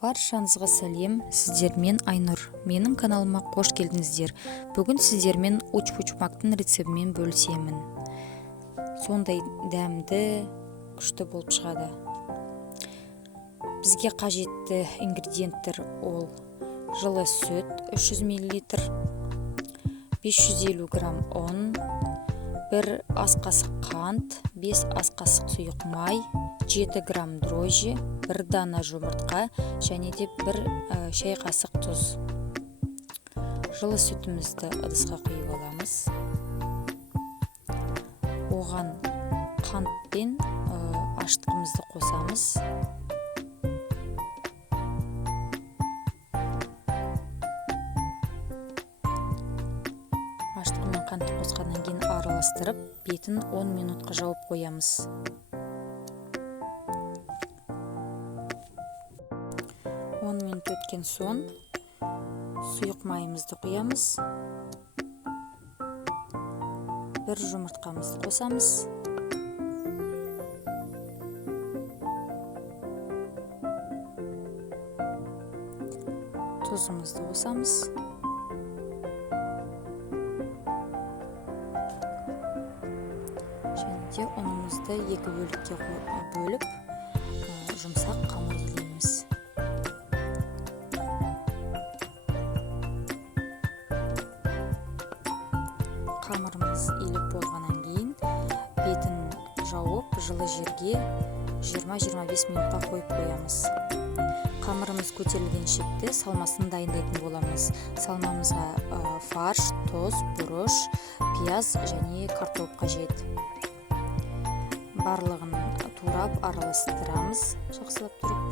Баршаңызға сәлем, сіздермен Айнұр. Менің каналыма қош келдіңіздер. Бүгін сіздермен учпучмактың рецебімен бөлісемін. Сондай дәмді, күшті болып шығады. Бізге қажетті ингредиенттер ол жылы сүт 300 мл, 550 грамм ұн, 1 ас қасық қант, 5 ас қасық сұйық май, 7 грамм дрожжи, 1 дана жұмыртқа және де 1 шай қасық тұз. Жылы сүтімізді ыдысқа құйып аламыз. Оған қант пен аштығымызды қосамыз. Аштығы мен қантты қосқаннан кейін араластырып, бетін 10 минутқа жауып қоямыз. 10 минут өткен соң сұйық майымызды құямыз. 1 жұмыртқамызды қосамыз. Тұзымызды қосамыз. Және де ұнымызды 2 бөлікке бөліп, жұмсақ қамыр илейміз. Қамырымыз иліп болғаннан кейін бетін жауып, жылы жерге 20-25 минутқа қойып қоямыз. Қамырымыз көтерілген шекте салмасын дайындайтын боламыз. Салмамызға фарш, тұз, бұрыш, пияз және картоп қажет. Барлығын турап араластырамыз, жақсылап тұрып.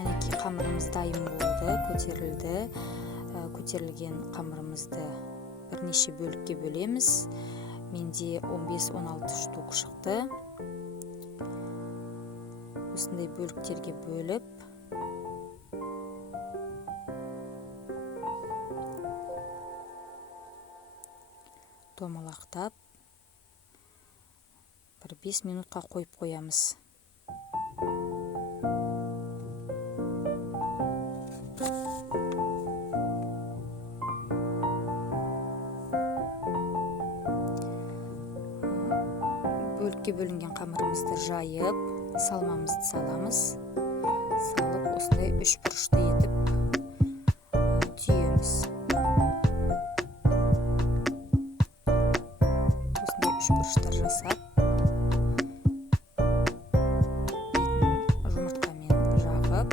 Мінекей қамырымыз дайын болды, көтерілді. Көтерілген қамырымызды бірнеше бөлікке бөлеміз. Менде 15-16 штук шықты. Осындай бөліктерге бөліп, домалақтап, 5 минутқа қойып қоямыз. Бөлікке бөлінген қамырымызды жайып, салмамызды саламыз. Салып, осындай 3 бұрышты етіп түйеміз. Осындай 3 бұрыштар жасап, бетін жұмыртқамен жағып,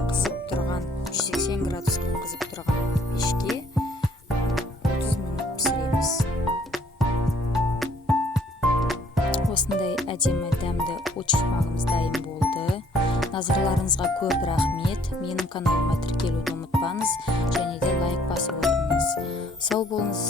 қызып тұрған 180 градусқа қызып тұрған пешке 30 минут пісіреміз. Осындай әдемі дәмді учпучмагымыз дайын болды. Назарларыңызға көп рахмет. Менің каналыма тіркелуді ұмытпаңыз және де лайк басып отырыңыз. Сау болыңыз.